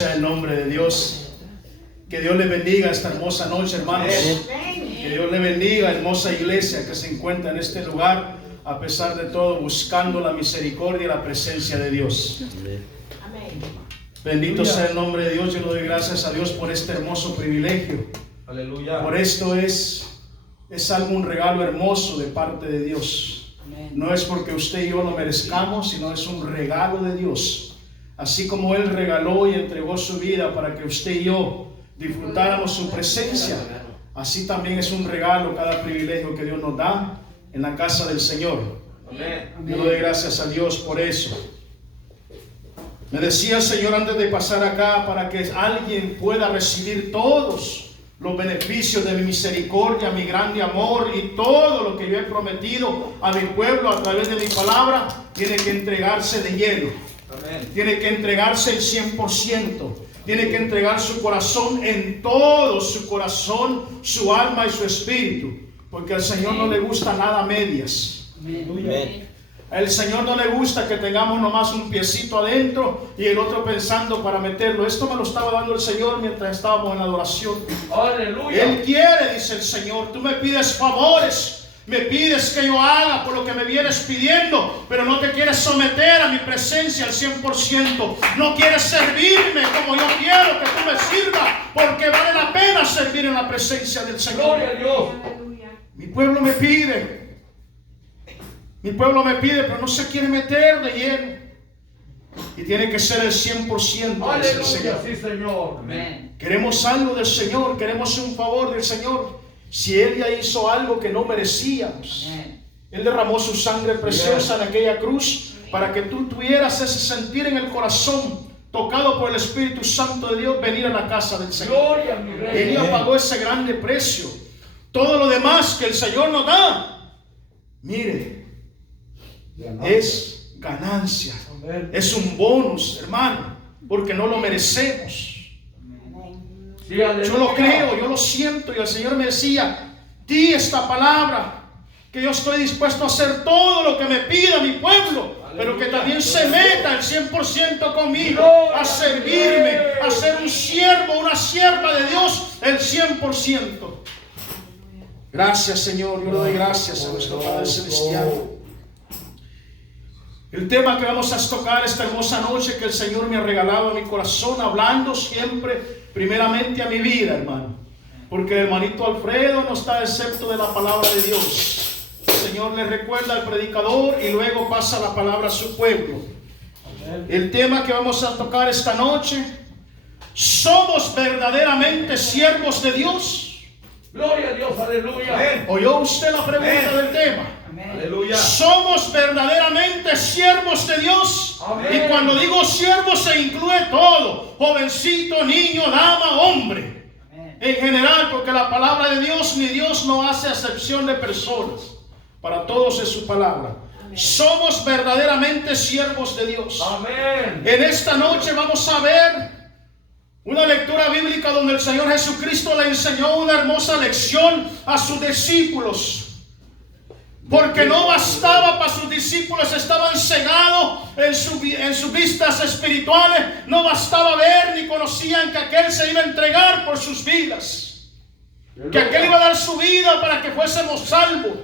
Sea el nombre de Dios. Que Dios le bendiga esta hermosa noche, hermanos. Que Dios le bendiga, hermosa iglesia que se encuentra en este lugar, a pesar de todo, buscando la misericordia y la presencia de Dios. Bendito sea el nombre de Dios. Yo le doy gracias a Dios por este hermoso privilegio. Aleluya. Por esto es algo, un regalo hermoso de parte de Dios. No es porque usted y yo lo merezcamos, sino es un regalo de Dios. Así como Él regaló y entregó su vida para que usted y yo disfrutáramos su presencia, así también es un regalo cada privilegio que Dios nos da en la casa del Señor. Yo le doy gracias a Dios por eso. Me decía el Señor antes de pasar acá, para que alguien pueda recibir todos los beneficios de mi misericordia, mi grande amor y todo lo que yo he prometido a mi pueblo a través de mi palabra, tiene que entregarse de lleno. Amén. Tiene que entregarse el 100%. Tiene que entregar su corazón en todo, su corazón, su alma y su espíritu. Porque al Señor no le gusta nada a medias. Amén. Al Señor no le gusta que tengamos nomás un piecito adentro y el otro pensando para meterlo. Esto me lo estaba dando el Señor mientras estábamos en la adoración. Aleluya. Él quiere, dice el Señor, tú me pides favores. Me pides que yo haga por lo que me vienes pidiendo, pero no te quieres someter a mi presencia al 100%. No quieres servirme como yo quiero que tú me sirvas, porque vale la pena servir en la presencia del Señor. Gloria a Dios. Mi pueblo me pide. Mi pueblo me pide, pero no se quiere meter de lleno. Y tiene que ser el 100%. Aleluya, sí, Señor. Amén. Queremos algo del Señor, queremos un favor del Señor. Si Él ya hizo algo que no merecíamos, Él derramó su sangre preciosa en aquella cruz para que tú tuvieras ese sentir en el corazón, tocado por el Espíritu Santo de Dios, venir a la casa del Señor. Gloria, mi Rey. Él ya pagó ese grande precio. Todo lo demás que el Señor nos da, mire, es ganancia, es un bonus, hermano, porque no lo merecemos. Sí, yo lo creo, yo lo siento. Y el Señor me decía, di esta palabra, que yo estoy dispuesto a hacer todo lo que me pida mi pueblo, pero que también se meta el 100% conmigo, a servirme, a ser un siervo, una sierva de Dios, el 100%. Gracias, Señor. Yo le doy gracias a nuestro Padre Celestial. El tema que vamos a tocar esta hermosa noche que el Señor me ha regalado a mi corazón, hablando siempre primeramente a mi vida, hermano, porque el hermanito Alfredo no está excepto de la palabra de Dios. El Señor le recuerda al predicador y luego pasa la palabra a su pueblo. El tema que vamos a tocar esta noche: ¿somos verdaderamente siervos de Dios? Gloria a Dios, aleluya. ¿Oyó usted la pregunta del tema? Aleluya. ¿Somos verdaderamente siervos de Dios? Amén. Y cuando digo siervos se incluye todo: jovencito, niño, dama, hombre. Amén. En general, porque la palabra de Dios, ni Dios no hace acepción de personas. Para todos es su palabra. Amén. Somos verdaderamente siervos de Dios. Amén. En esta noche vamos a ver una lectura bíblica donde el Señor Jesucristo le enseñó una hermosa lección a sus discípulos. Porque no bastaba para sus discípulos, estaban cegados en sus vistas espirituales. No bastaba ver ni conocían que aquel se iba a entregar por sus vidas, que aquel iba a dar su vida para que fuésemos salvos.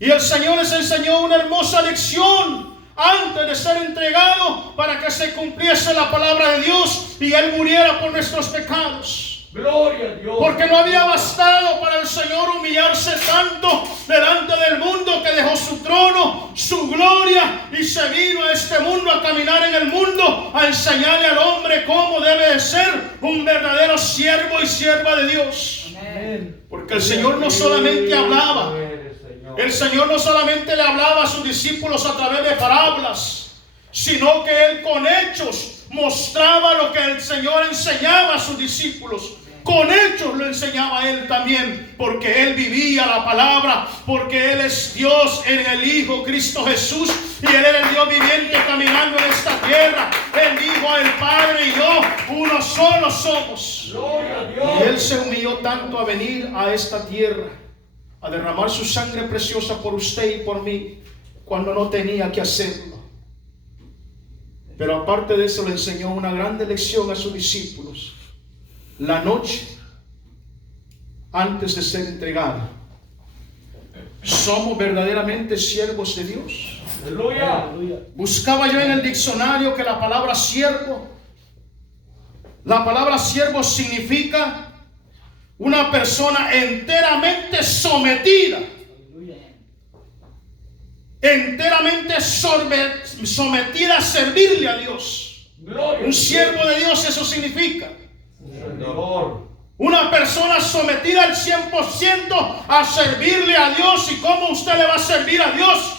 Y el Señor les enseñó una hermosa lección antes de ser entregado, para que se cumpliese la palabra de Dios y Él muriera por nuestros pecados. Gloria a Dios. Porque no había bastado para el Señor humillarse tanto delante del mundo, que dejó su trono, su gloria, y se vino a este mundo a caminar en el mundo, a enseñarle al hombre cómo debe de ser un verdadero siervo y sierva de Dios. Amén. Porque el Señor no solamente hablaba, el Señor no solamente le hablaba a sus discípulos a través de parábolas, sino que Él con hechos mostraba lo que el Señor enseñaba a sus discípulos. Con hechos lo enseñaba Él también, porque Él vivía la palabra, porque Él es Dios en el Hijo Cristo Jesús, y Él era el Dios viviente caminando en esta tierra. Él dijo: el Padre y yo uno solo somos. Gloria a Dios. Y Él se humilló tanto a venir a esta tierra, a derramar su sangre preciosa por usted y por mí, cuando no tenía que hacerlo. Pero aparte de eso le enseñó una grande lección a sus discípulos. La noche antes de ser entregado, ¿somos verdaderamente siervos de Dios? Aleluya. Buscaba yo en el diccionario que la palabra siervo significa una persona enteramente sometida, enteramente sometida a servirle a Dios. Un siervo de Dios, eso significa. Una persona sometida al 100% a servirle a Dios. ¿Y cómo usted le va a servir a Dios?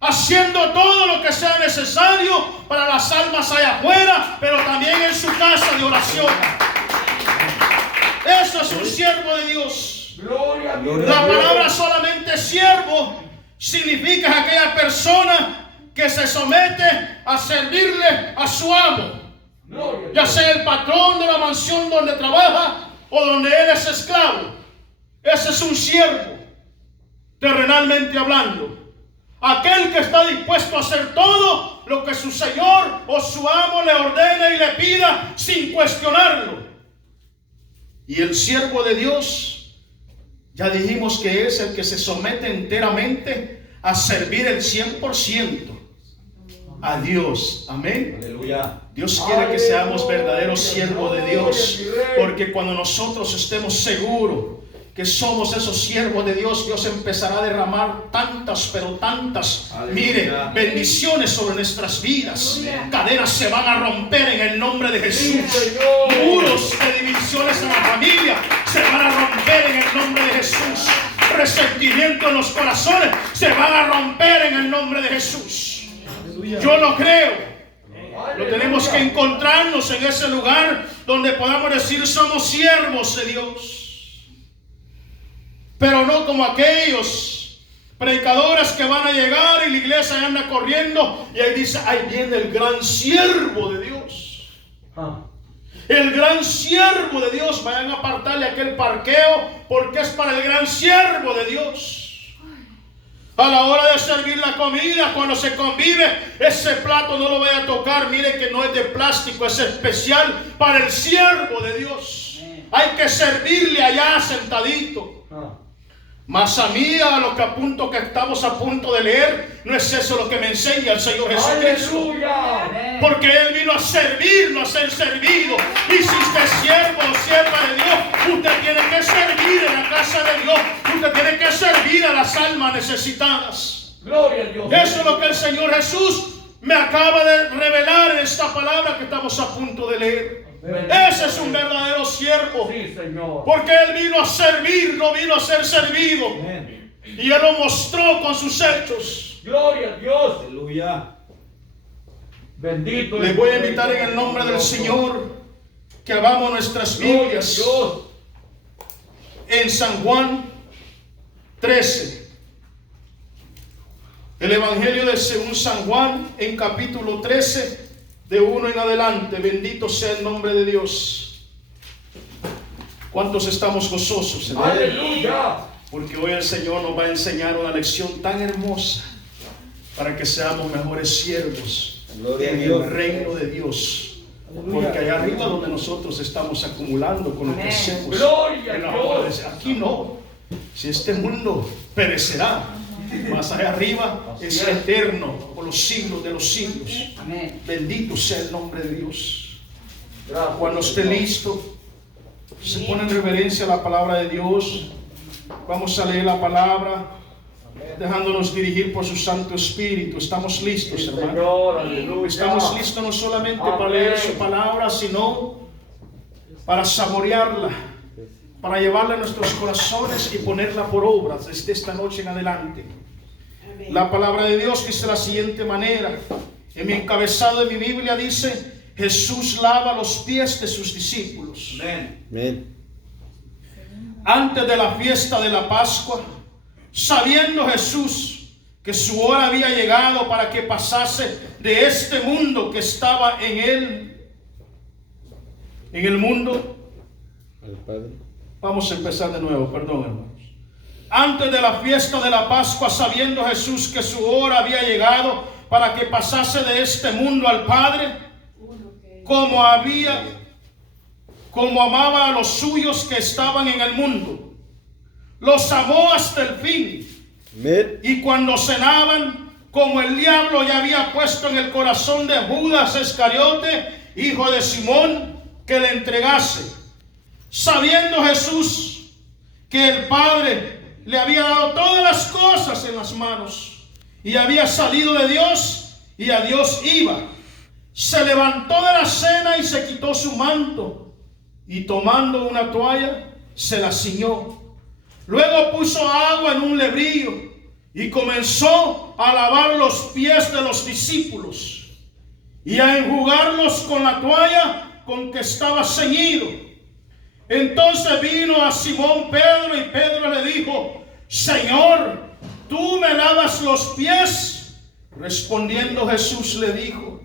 Haciendo todo lo que sea necesario para las almas allá afuera, pero también en su casa de oración. Eso es un siervo de Dios. La palabra solamente siervo significa aquella persona que se somete a servirle a su amo, ya sea el patrón de la mansión donde trabaja o donde él es esclavo. Ese es un siervo, terrenalmente hablando. Aquel que está dispuesto a hacer todo lo que su señor o su amo le ordene y le pida sin cuestionarlo. Y el siervo de Dios, ya dijimos que es el que se somete enteramente a servir el 100% a Dios. Amén. Aleluya. Dios quiere que seamos verdaderos siervos de Dios, porque cuando nosotros estemos seguros que somos esos siervos de Dios, Dios empezará a derramar tantas, pero tantas, mire, bendiciones sobre nuestras vidas. Cadenas se van a romper en el nombre de Jesús. Muros de divisiones en la familia se van a romper en el nombre de Jesús. Resentimiento en los corazones se van a romper en el nombre de Jesús. Yo lo creo. Lo tenemos que encontrarnos en ese lugar donde podamos decir somos siervos de Dios. Pero no como aquellos predicadores que van a llegar y la iglesia anda corriendo y ahí dice, ahí viene el gran siervo de Dios. El gran siervo de Dios. Vayan a apartarle aquel parqueo porque es para el gran siervo de Dios. A la hora de servir la comida, cuando se convive, ese plato no lo vaya a tocar. Mire que no es de plástico, es especial para el siervo de Dios. Hay que servirle allá sentadito. Mas a mí, a lo que estamos a punto de leer, no es eso lo que me enseña el Señor Jesucristo. Porque Él vino a servir, no a ser servido. Y si usted es siervo o sierva de Dios, usted tiene que servir en la casa de Dios. Usted tiene que servir a las almas necesitadas. Gloria a Dios. Eso es lo que el Señor Jesús me acaba de revelar en esta palabra que estamos a punto de leer. Ese es un verdadero siervo. Sí, Señor. Porque Él vino a servir, no vino a ser servido. Y Él lo mostró con sus hechos. Gloria a Dios. Aleluya. Bendito. Les voy a invitar en el nombre del Señor que abramos nuestras Biblias en San Juan 13. El Evangelio de según San Juan en capítulo 13. De 1 en adelante. Bendito sea el nombre de Dios. ¿Cuántos estamos gozosos? Aleluya. Porque hoy el Señor nos va a enseñar una lección tan hermosa para que seamos mejores siervos en el reino de Dios. Porque allá arriba donde nosotros estamos acumulando con lo que hacemos, Gloria a Dios. aquí no. Si este mundo perecerá, más allá arriba es eterno por los siglos de los siglos. Amén. Bendito sea el nombre de Dios. Gracias, Cuando esté listo, se pone en reverencia a la palabra de Dios. Vamos a leer la palabra, dejándonos dirigir por su Santo Espíritu. Estamos listos, Sí, hermano. Señor, aleluya. Estamos listos no solamente para Amén. leer su palabra, sino para saborearla, para llevarla a nuestros corazones y ponerla por obra desde esta noche en adelante. La palabra de Dios dice de la siguiente manera. En mi encabezado de mi Biblia dice: Jesús lava los pies de sus discípulos. Amén. Antes de la fiesta de la Pascua, sabiendo Jesús que su hora había llegado para que pasase de este mundo que estaba en el mundo. Al Padre. Vamos a empezar de nuevo, perdón, hermanos. Antes de la fiesta de la Pascua, sabiendo Jesús que su hora había llegado para que pasase de este mundo al Padre, como amaba a los suyos que estaban en el mundo. Los amó hasta el fin. Amén. Y cuando cenaban, como el diablo ya había puesto en el corazón de Judas Iscariote, hijo de Simón, que le entregase, sabiendo Jesús que el Padre le había dado todas las cosas en las manos y había salido de Dios y a Dios iba, se levantó de la cena y se quitó su manto y tomando una toalla se la ciñó. Luego puso agua en un lebrillo y comenzó a lavar los pies de los discípulos y a enjugarlos con la toalla con que estaba ceñido. Entonces vino a Simón Pedro y Pedro le dijo: Señor, ¿tú me lavas los pies? Respondiendo Jesús le dijo: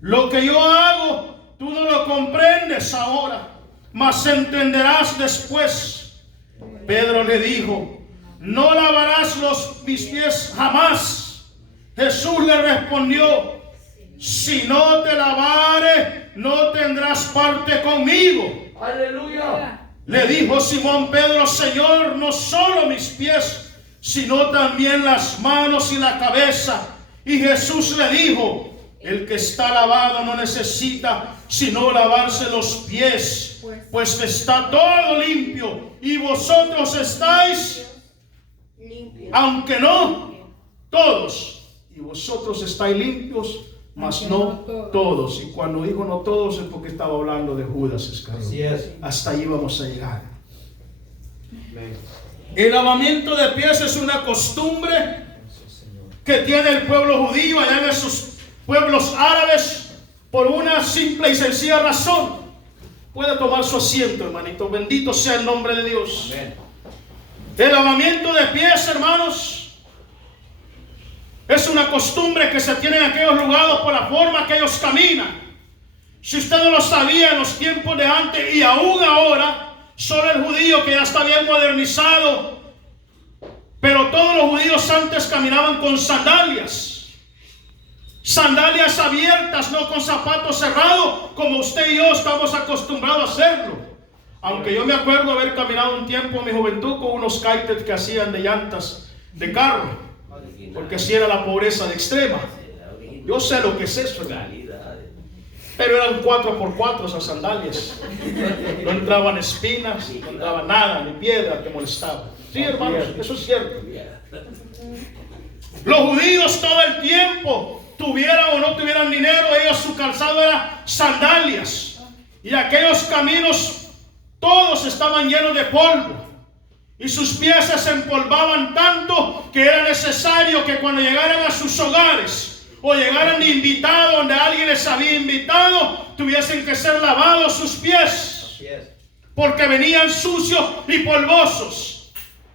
lo que yo hago, tú no lo comprendes ahora, mas entenderás después. Pedro le dijo: no lavarás mis pies jamás. Jesús le respondió: si no te lavare, no tendrás parte conmigo. Aleluya. Le dijo Simón Pedro: Señor, no solo mis pies, sino también las manos y la cabeza. Y Jesús le dijo: el que está lavado no necesita sino lavarse los pies, pues está todo limpio, y vosotros estáis limpios, aunque no todos, y vosotros estáis limpios, mas no todos. Y cuando dijo no todos es porque estaba hablando de Judas Iscariote. Así es. Hasta ahí vamos a llegar. Amén. El lavamiento de pies es una costumbre que tiene el pueblo judío allá en esos pueblos árabes por una simple y sencilla razón. Puede tomar su asiento, hermanito. Bendito sea el nombre de Dios. Amén. El lavamiento de pies, hermanos, es una costumbre que se tiene en aquellos lugares por la forma que ellos caminan. Si usted no lo sabía en los tiempos de antes y aún ahora, solo el judío que ya está bien modernizado, pero todos los judíos antes caminaban con sandalias. Sandalias abiertas, no con zapatos cerrados, como usted y yo estamos acostumbrados a hacerlo. Aunque yo me acuerdo haber caminado un tiempo en mi juventud con unos kites que hacían de llantas de carro, porque así era la pobreza de extrema. Yo sé lo que es eso, hermano. Pero eran 4x4 esas sandalias. No entraban espinas, no entraba nada, ni piedra que molestaba. Sí, hermanos, eso es cierto. Los judíos todo el tiempo, tuvieran o no tuvieran dinero, ellos su calzado era sandalias. Y aquellos caminos todos estaban llenos de polvo. Y sus pies se empolvaban tanto que era necesario que cuando llegaran a sus hogares o llegaran de invitados donde alguien les había invitado, tuviesen que ser lavados sus pies. Porque venían sucios y polvosos.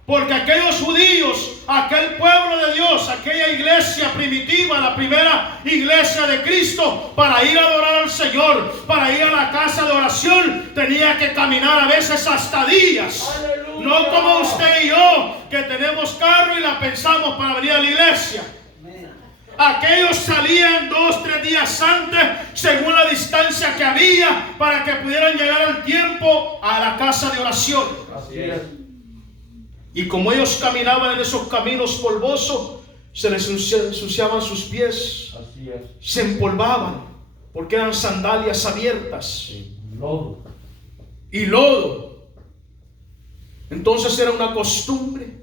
Porque aquellos judíos, aquel pueblo de Dios, aquella iglesia primitiva, la primera iglesia de Cristo, para ir a adorar al Señor, para ir a la casa de oración, tenía que caminar a veces hasta días. ¡Aleluya! No como usted y yo, que tenemos carro y la pensamos para venir a la iglesia. Aquellos salían 2-3 días antes, según la distancia que había, para que pudieran llegar al tiempo a la casa de oración. Así es. Y como ellos caminaban en esos caminos polvosos, se les ensuciaban sus pies, Así es. se empolvaban, porque eran sandalias abiertas Lodo. y lodo. Entonces era una costumbre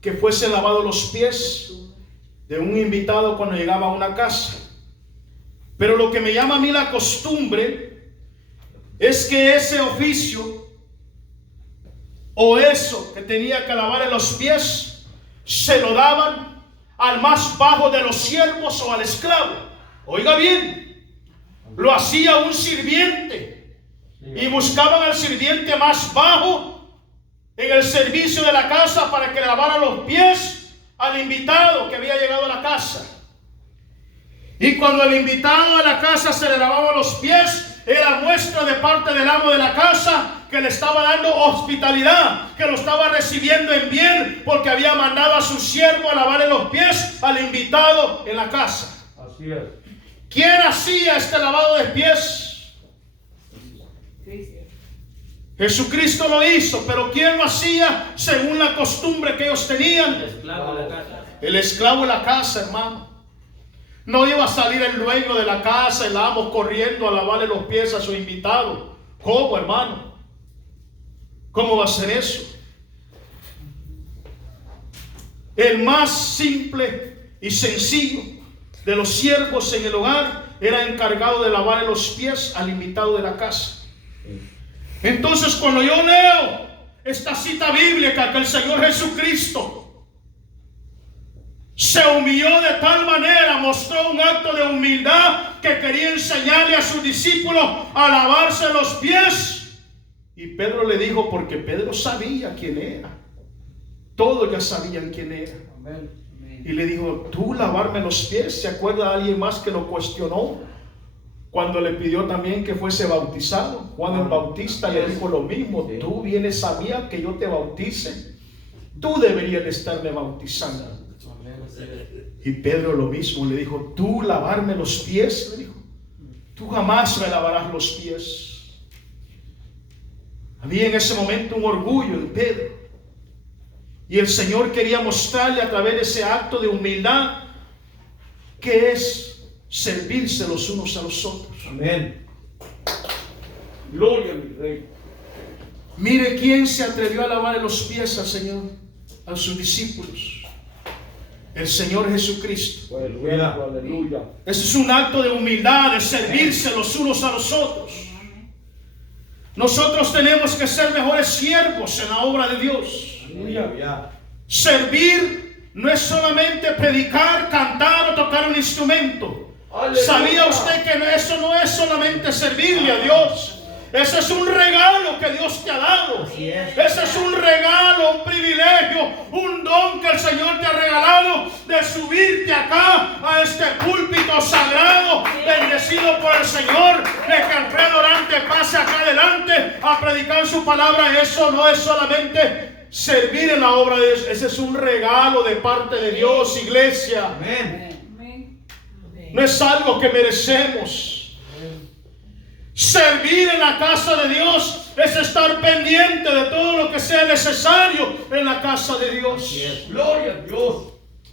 que fuesen lavados los pies de un invitado cuando llegaba a una casa. Pero lo que me llama a mí la costumbre es que ese oficio o eso que tenía que lavar los pies se lo daban al más bajo de los siervos o al esclavo. Oiga bien, lo hacía un sirviente y buscaban al sirviente más bajo en el servicio de la casa para que le lavara los pies al invitado que había llegado a la casa. Y cuando el invitado a la casa se le lavaba los pies, era muestra de parte del amo de la casa que le estaba dando hospitalidad, que lo estaba recibiendo en bien, porque había mandado a su siervo a lavarle los pies al invitado en la casa. Así es. ¿Quién hacía este lavado de pies? Jesucristo lo hizo, pero ¿quién lo hacía según la costumbre que ellos tenían? Esclavo de la casa. El esclavo de la casa, hermano. No iba a salir el dueño de la casa, el amo, corriendo a lavarle los pies a su invitado. ¿Cómo, hermano? ¿Cómo va a ser eso? El más simple y sencillo de los siervos en el hogar era encargado de lavarle los pies al invitado de la casa. Entonces, cuando yo leo esta cita bíblica que el Señor Jesucristo se humilló de tal manera, mostró un acto de humildad que quería enseñarle a sus discípulos a lavarse los pies. Y Pedro le dijo, porque Pedro sabía quién era. Todos ya sabían quién era. Amén. Y le dijo, ¿tú lavarme los pies? ¿Se acuerda de alguien más que lo cuestionó? Cuando le pidió también que fuese bautizado. Juan el Bautista le dijo lo mismo. Tú vienes a mí a que yo te bautice. Tú deberías de estarme bautizando. Y Pedro lo mismo le dijo, ¿tú lavarme los pies? Le dijo, tú jamás me lavarás los pies. Había en ese momento un orgullo en Pedro. Y el Señor quería mostrarle a través de ese acto de humildad que es servirse los unos a los otros. Amén. Gloria a mi Rey. Mire quién se atrevió a lavarle los pies al Señor, a sus discípulos. El Señor Jesucristo. Aleluya. Aleluya. Ese es un acto de humildad, de servirse los unos a los otros. Nosotros tenemos que ser mejores siervos en la obra de Dios. Aleluya. Servir no es solamente predicar, cantar o tocar un instrumento. Aleluya. ¿Sabía usted que eso no es solamente servirle a Dios? Ese es un regalo que Dios te ha dado. Ese es un regalo, un privilegio, un don que el Señor te ha regalado de subirte acá a este púlpito sagrado, bendecido por el Señor, de que Alfredo Orante pase acá adelante a predicar su palabra. Eso no es solamente servir en la obra de Dios. Ese es un regalo de parte de Dios, iglesia. Amén. No es algo que merecemos. Servir en la casa de Dios es estar pendiente de todo lo que sea necesario en la casa de Dios. Gloria a Dios.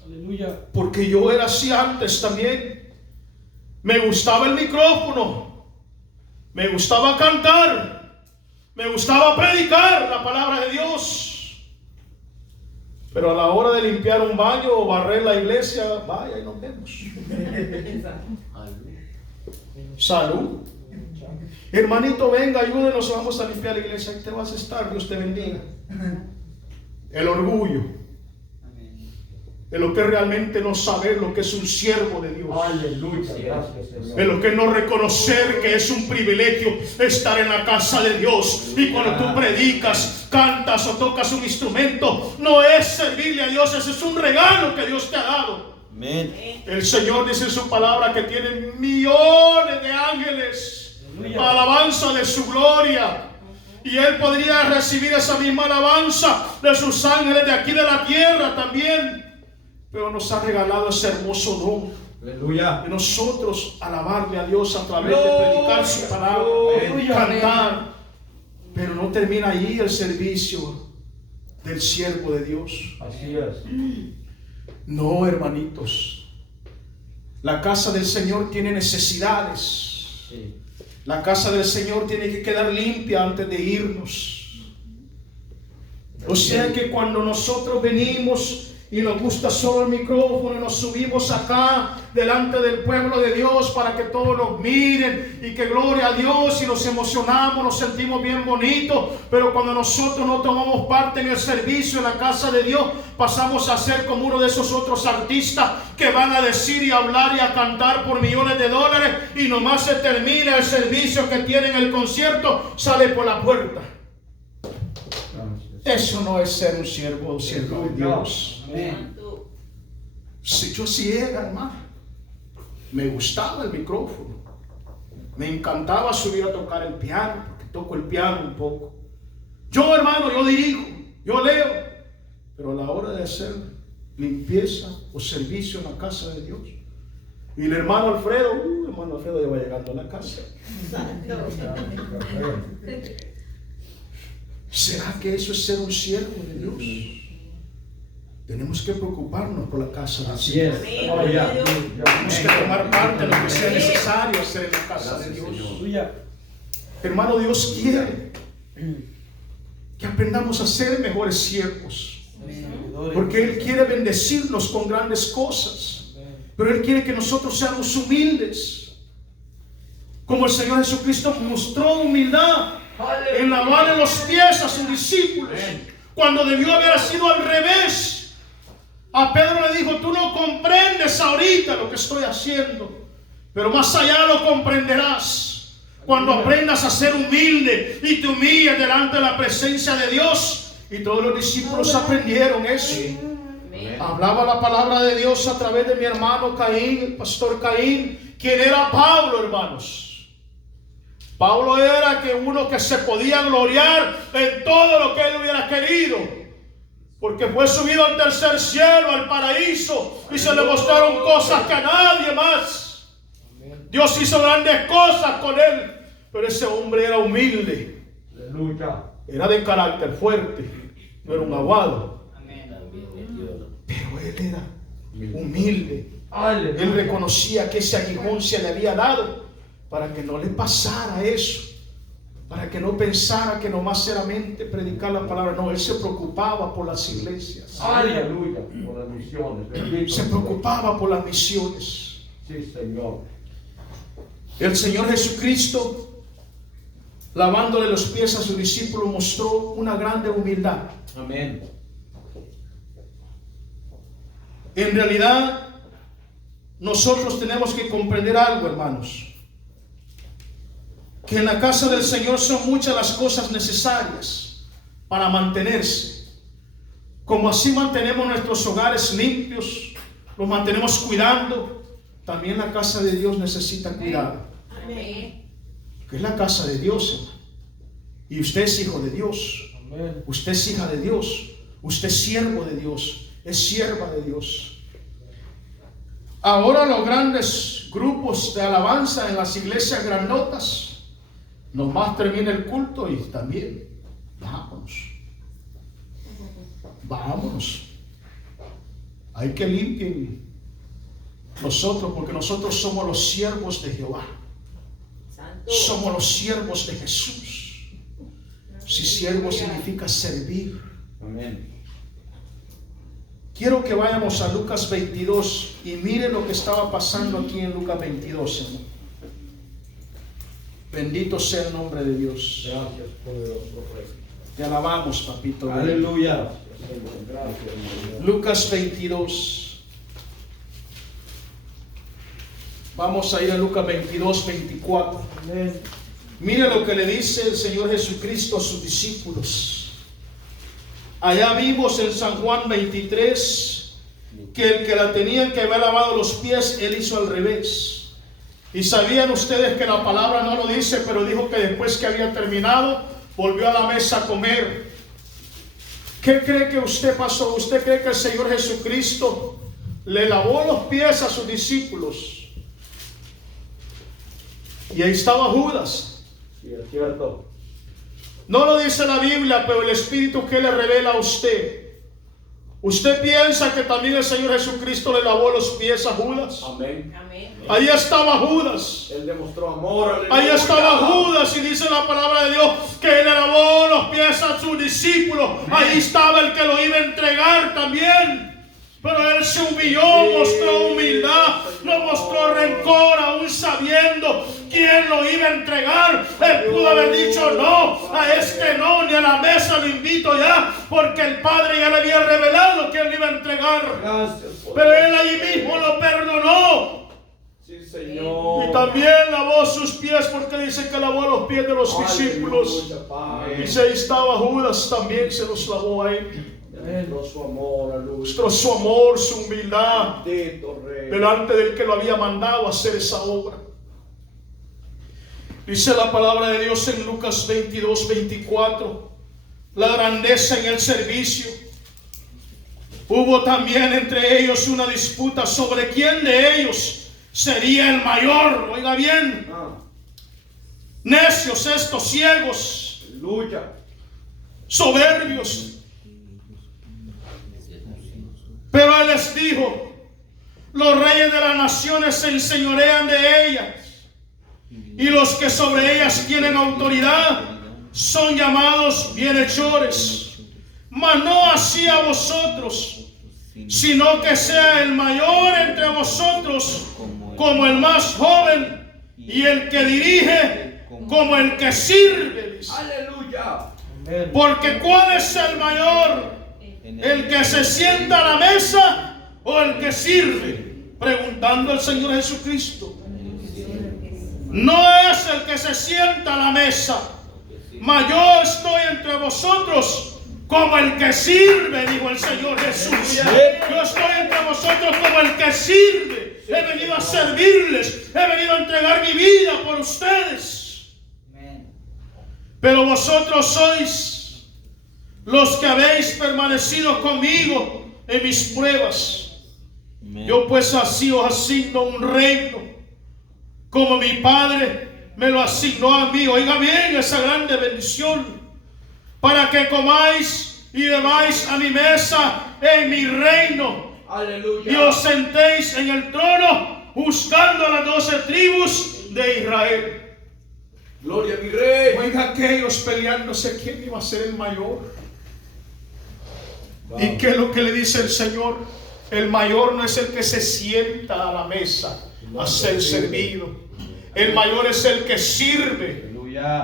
Aleluya. Porque yo era así antes también. Me gustaba el micrófono, me gustaba cantar, me gustaba predicar la palabra de Dios. Pero a la hora de limpiar un baño o barrer la iglesia, vaya y nos vemos. Salud. Hermanito, venga, ayúdenos, vamos a limpiar la iglesia. Ahí te vas a estar, Dios te bendiga. El orgullo de lo que realmente no saber lo que es un siervo de Dios. Aleluya. Gracias, Señor. De lo que no reconocer que es un privilegio estar en la casa de Dios. Y cuando tú predicas, cantas o tocas un instrumento, no es servirle a Dios, ese es un regalo que Dios te ha dado. Amén. El Señor dice en su palabra que tiene millones de ángeles a alabanza de su gloria. Y Él podría recibir esa misma alabanza de sus ángeles de aquí de la tierra también. Pero nos ha regalado ese hermoso don. Aleluya. De nosotros alabarle a Dios a través de predicar su palabra, cantar. Pero no termina ahí el servicio del siervo de Dios. Así es. No, hermanitos. La casa del Señor tiene necesidades. Sí. La casa del Señor tiene que quedar limpia antes de irnos. O sea que cuando nosotros venimos y nos gusta solo el micrófono y nos subimos acá delante del pueblo de Dios para que todos nos miren y que gloria a Dios, y nos emocionamos, nos sentimos bien bonitos, pero cuando nosotros no tomamos parte en el servicio en la casa de Dios, pasamos a ser como uno de esos otros artistas que van a decir y hablar y a cantar por millones de dólares, y nomás se termina el servicio que tienen, el concierto, sale por la puerta. Eso no es ser un siervo de Dios. Amén. Si yo sí era, hermano. Me gustaba el micrófono. Me encantaba subir a tocar el piano, porque toco el piano un poco. Yo, hermano, yo dirijo, yo leo. Pero a la hora de hacer limpieza o servicio en la casa de Dios, Y el hermano Alfredo ya va llegando a la casa. ¿Será que eso es ser un siervo de Dios? Tenemos que preocuparnos por la casa de Dios. Tenemos que tomar parte de lo que sea necesario hacer en la casa de Dios. Hermano, Dios quiere que aprendamos a ser mejores siervos, porque Él quiere bendecirnos con grandes cosas, pero Él quiere que nosotros seamos humildes, como el Señor Jesucristo mostró humildad en lavarle los pies a sus discípulos, cuando debió haber sido al revés. A Pedro le dijo: tú no comprendes ahorita lo que estoy haciendo, pero más allá lo comprenderás cuando aprendas a ser humilde y te humilles delante de la presencia de Dios. Y todos los discípulos aprendieron eso. Hablaba la palabra de Dios a través de mi hermano Caín, el pastor Caín, quien era Pablo, hermanos. Pablo era uno que se podía gloriar en todo lo que él hubiera querido, porque fue subido al tercer cielo, al paraíso, y se le mostraron cosas que a nadie más. Dios hizo grandes cosas con él, pero ese hombre era humilde. Era de carácter fuerte, no era un aguado. Pero él era humilde. Él reconocía que ese aguijón se le había dado para que no le pasara eso, para que no pensara que nomás era mente predicar la palabra. No, él se preocupaba por las iglesias. Aleluya, por las misiones. Se preocupaba por las misiones. Sí, Señor. El Señor Jesucristo, lavándole los pies a sus discípulos, mostró una grande humildad. Amén. En realidad, nosotros tenemos que comprender algo, hermanos, que en la casa del Señor son muchas las cosas necesarias para mantenerse. Como así mantenemos nuestros hogares limpios, los mantenemos cuidando, también la casa de Dios necesita cuidado. Que es la casa de Dios, hermano. Y usted es hijo de Dios. Usted es hija de Dios. Usted es siervo de Dios. Es sierva de Dios. Ahora los grandes grupos de alabanza en las iglesias grandotas, nomás termina el culto y también vámonos. Hay que limpiar nosotros, porque nosotros somos los siervos de Jehová. Somos los siervos de Jesús. Si siervo significa servir. Amén. Quiero que vayamos a Lucas 22 y mire lo que estaba pasando aquí en Lucas 22, hermano. Bendito sea el nombre de Dios. Gracias, poderoso Rey. Te alabamos, papito. Aleluya. Gracias. Lucas 22. Vamos a ir a Lucas 22, 24. Amén. Mire lo que le dice el Señor Jesucristo a sus discípulos. Allá vimos en San Juan 23 que el que la tenían que haber lavado los pies, él hizo al revés. Y sabían ustedes que la palabra no lo dice, pero dijo que después que había terminado, volvió a la mesa a comer. ¿Qué cree que usted pasó? ¿Usted cree que el Señor Jesucristo le lavó los pies a sus discípulos? Y ahí estaba Judas. Sí, es cierto. No lo dice la Biblia, pero el Espíritu que le revela a usted. ¿Usted piensa que también el Señor Jesucristo le lavó los pies a Judas? Amén. Ahí estaba Judas. Él demostró amor. Ahí estaba Judas, y dice la palabra de Dios que le lavó los pies a sus discípulos. Ahí estaba el que lo iba a entregar también. Pero él se humilló, mostró humildad, no mostró rencor, aún sabiendo quién lo iba a entregar. Él pudo haber dicho: no, a este no, ni a la mesa lo invito ya, porque el Padre ya le había revelado que él iba a entregar. Gracias, pero él ahí mismo lo perdonó. Sí, Señor. Y también lavó sus pies, porque dice que lavó los pies de los discípulos. Y ahí estaba Judas, también se los lavó a él. Mostró su amor, Mostró su amor, su humildad Rey, delante del que lo había mandado a hacer esa obra. Dice la palabra de Dios en Lucas 22, 24, la grandeza en el servicio. Hubo también entre ellos una disputa sobre quién de ellos sería el mayor. Oiga bien. Necios estos, ciegos, Aleluya. soberbios. Pero él les dijo: los reyes de las naciones se enseñorean de ellas, y los que sobre ellas tienen autoridad son llamados bienhechores. Mas no así a vosotros, sino que sea el mayor entre vosotros como el más joven, y el que dirige como el que sirve. Aleluya. Porque ¿cuál es el mayor? ¿El que se sienta a la mesa o el que sirve? Preguntando al Señor Jesucristo. No es el que se sienta a la mesa, mas yo estoy entre vosotros como el que sirve, dijo el Señor Jesús. Yo estoy entre vosotros como el que sirve. He venido a servirles, he venido a entregar mi vida por ustedes. Pero vosotros sois los que habéis permanecido conmigo en mis pruebas. Yo pues así os asigno un reino, como mi Padre me lo asignó a mí. Oiga bien esa grande bendición: para que comáis y bebáis a mi mesa en mi reino. Aleluya. Y os sentéis en el trono juzgando a las 12 tribus de Israel. Gloria a mi Rey. Oiga, aquellos peleándose quién iba a ser el mayor. ¿Y qué es lo que le dice el Señor? El mayor no es el que se sienta a la mesa a ser servido. El mayor es el que sirve,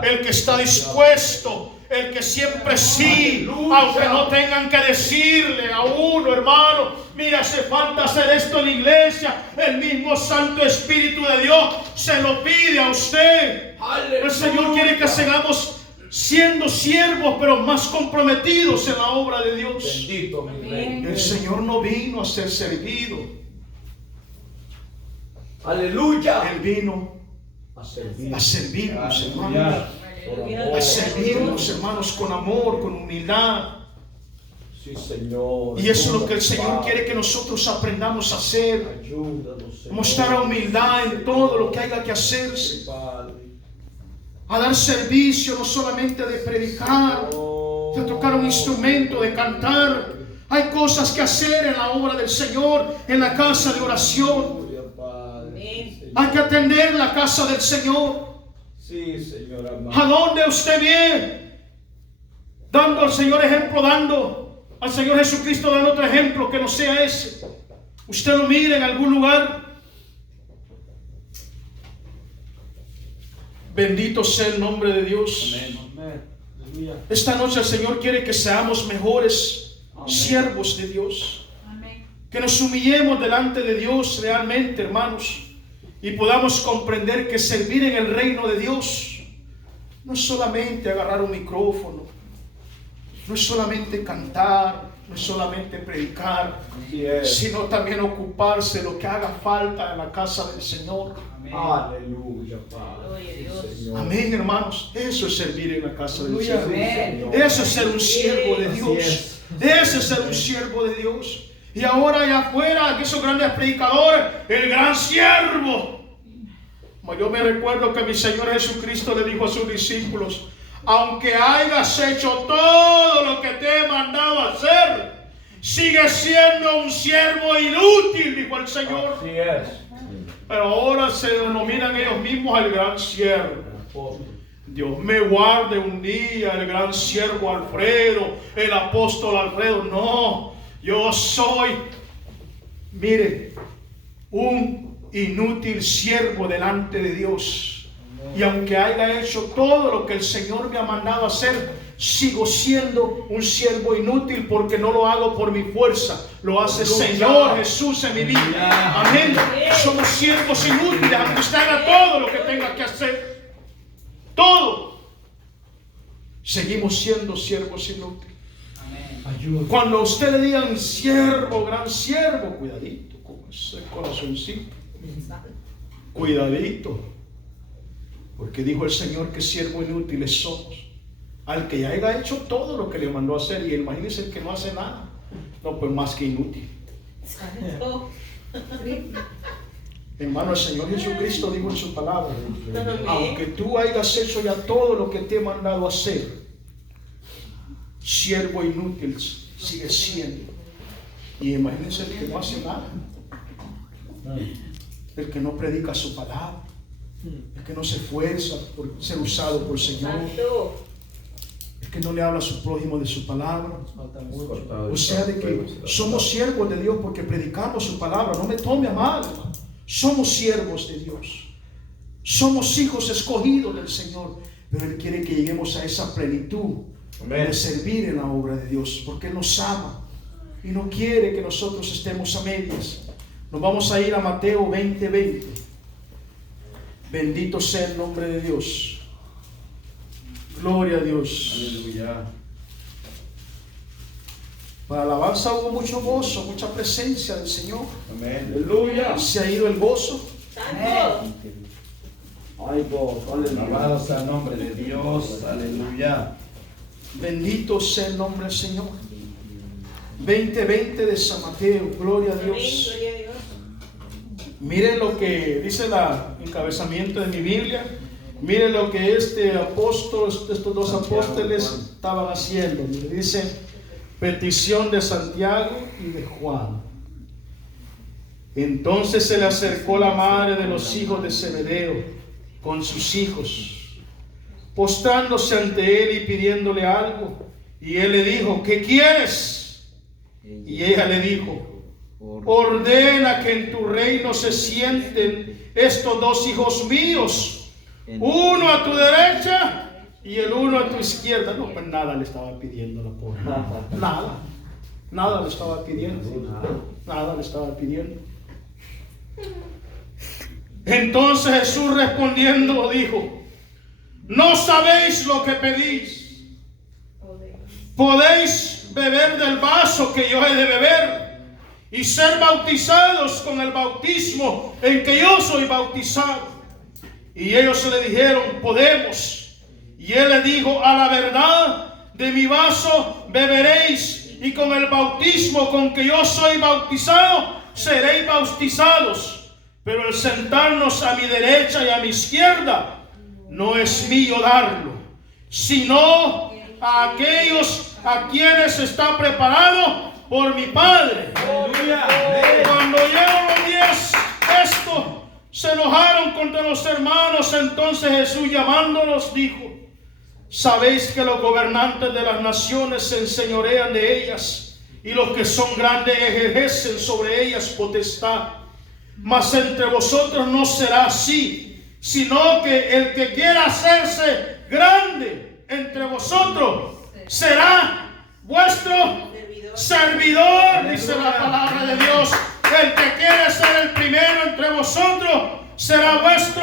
el que está dispuesto, el que siempre sí, aunque no tengan que decirle a uno: hermano, mira, hace falta hacer esto en la iglesia. El mismo Santo Espíritu de Dios se lo pide a usted. Aleluya. El Señor quiere que sigamos siendo siervos, pero más comprometidos en la obra de Dios. Bendito mi Rey. El Señor no vino a ser servido. Aleluya. Él vino A servir. a servirnos, hermanos. Aleluya. Por amor. A servirnos, hermanos, con amor, con humildad. Sí, Señor. Y eso es lo que el Señor quiere que nosotros aprendamos a hacer. Ayúdanos, Señor. Mostrar humildad en todo lo que haya que hacerse. Padre. A dar servicio, no solamente de predicar, de tocar un instrumento, de cantar. Hay cosas que hacer en la obra del Señor, en la casa de oración. Gloria, Padre. Hay que atender la casa del Señor. Sí, Señor amado. ¿A dónde usted viene? Dando al Señor ejemplo, dando al Señor Jesucristo, dando otro ejemplo que no sea ese. Usted lo mira en algún lugar. Bendito sea el nombre de Dios. Amén. Aleluya. Esta noche el Señor quiere que seamos mejores siervos de Dios. Que nos humillemos delante de Dios realmente, hermanos, y podamos comprender que servir en el reino de Dios no es solamente agarrar un micrófono, no es solamente cantar, no es solamente predicar, Así es. sino también ocuparse de lo que haga falta en la casa del Señor. Aleluya, Padre. Gloria a Dios. Sí, Señor. Amén, hermanos. Eso es servir en la casa del Aleluya. Señor. Amén. Eso es ser un siervo de Así Dios. es. Ese es ser un siervo de Dios. Y ahora allá afuera, aquí esos grandes predicadores, el gran siervo. Como yo me recuerdo que mi Señor Jesucristo le dijo a sus discípulos: aunque hayas hecho todo lo que te he mandado a hacer, sigue siendo un siervo inútil, dijo el Señor. Así es. Pero ahora se denominan ellos mismos el gran siervo. Apóstol. Dios me guarde un día el gran siervo Alfredo, el apóstol Alfredo. No, yo soy, mire, un inútil siervo delante de Dios. Y aunque haya hecho todo lo que el Señor me ha mandado hacer, sigo siendo un siervo inútil, porque no lo hago por mi fuerza, lo hace el Señor Jesús en mi vida. Amén. Somos siervos inútiles, aunque usted haga todo lo que tenga que hacer. Todo. Seguimos siendo siervos inútiles. Ayuda. Cuando a usted le digan siervo, gran siervo, cuidadito con ese corazoncito. Cuidadito. Porque dijo el Señor que siervos inútiles somos. Al que ya haya hecho todo lo que le mandó a hacer. Y imagínense el que no hace nada. No, pues más que inútil. Hermano, el Señor Jesucristo dijo en su palabra: aunque tú hayas hecho ya todo lo que te he mandado hacer, siervo inútil sigue siendo. Y imagínense el que no hace nada, el que no predica su palabra, el que no se esfuerza por ser usado por el Señor, el que no le habla a su prójimo de su palabra. O sea, de que somos siervos de Dios porque predicamos su palabra. No me tome a mal, hermano. Somos siervos de Dios, somos hijos escogidos del Señor, pero Él quiere que lleguemos a esa plenitud de servir en la obra de Dios, porque Él nos ama y no quiere que nosotros estemos a medias. Nos vamos a ir a Mateo 20:20. Bendito sea el nombre de Dios. Gloria a Dios. Aleluya. Para la alabanza hubo mucho gozo, mucha presencia del Señor. Amén. Aleluya. Se ha ido el gozo. Ay, gozo. Aleluya. Alabado sea el nombre de Dios. Aleluya. Bendito sea el nombre del Señor. 20:20 de San Mateo. Gloria a Dios. Miren lo que dice el encabezamiento de mi Biblia. Miren lo que estos dos apóstoles estaban haciendo. Dice: petición de Santiago y de Juan. Entonces se le acercó la madre de los hijos de Zebedeo con sus hijos, postrándose ante él y pidiéndole algo. Y él le dijo: ¿qué quieres? Y ella le dijo: ordena que en tu reino se sienten estos dos hijos míos, uno a tu derecha y el uno a tu izquierda. No, pues nada le estaba pidiendo la pobre. Nada le estaba pidiendo. Nada le estaba pidiendo. Entonces Jesús respondiendo dijo: no sabéis lo que pedís. ¿Podéis beber del vaso que yo he de beber y ser bautizados con el bautismo en que yo soy bautizado? Y ellos le dijeron: podemos. Y él le dijo: a la verdad, de mi vaso beberéis, y con el bautismo con que yo soy bautizado seréis bautizados. Pero el sentarnos a mi derecha y a mi izquierda no es mío darlo, sino a aquellos a quienes está preparado por mi Padre. Aleluya. Cuando oyeron los 10 esto, se enojaron contra los hermanos. Entonces Jesús, llamándolos, dijo: sabéis que los gobernantes de las naciones se enseñorean de ellas, y los que son grandes ejercen sobre ellas potestad. Mas entre vosotros no será así, sino que el que quiera hacerse grande entre vosotros será vuestro servidor, dice la palabra de Dios. El que quiere ser el primero entre vosotros será vuestro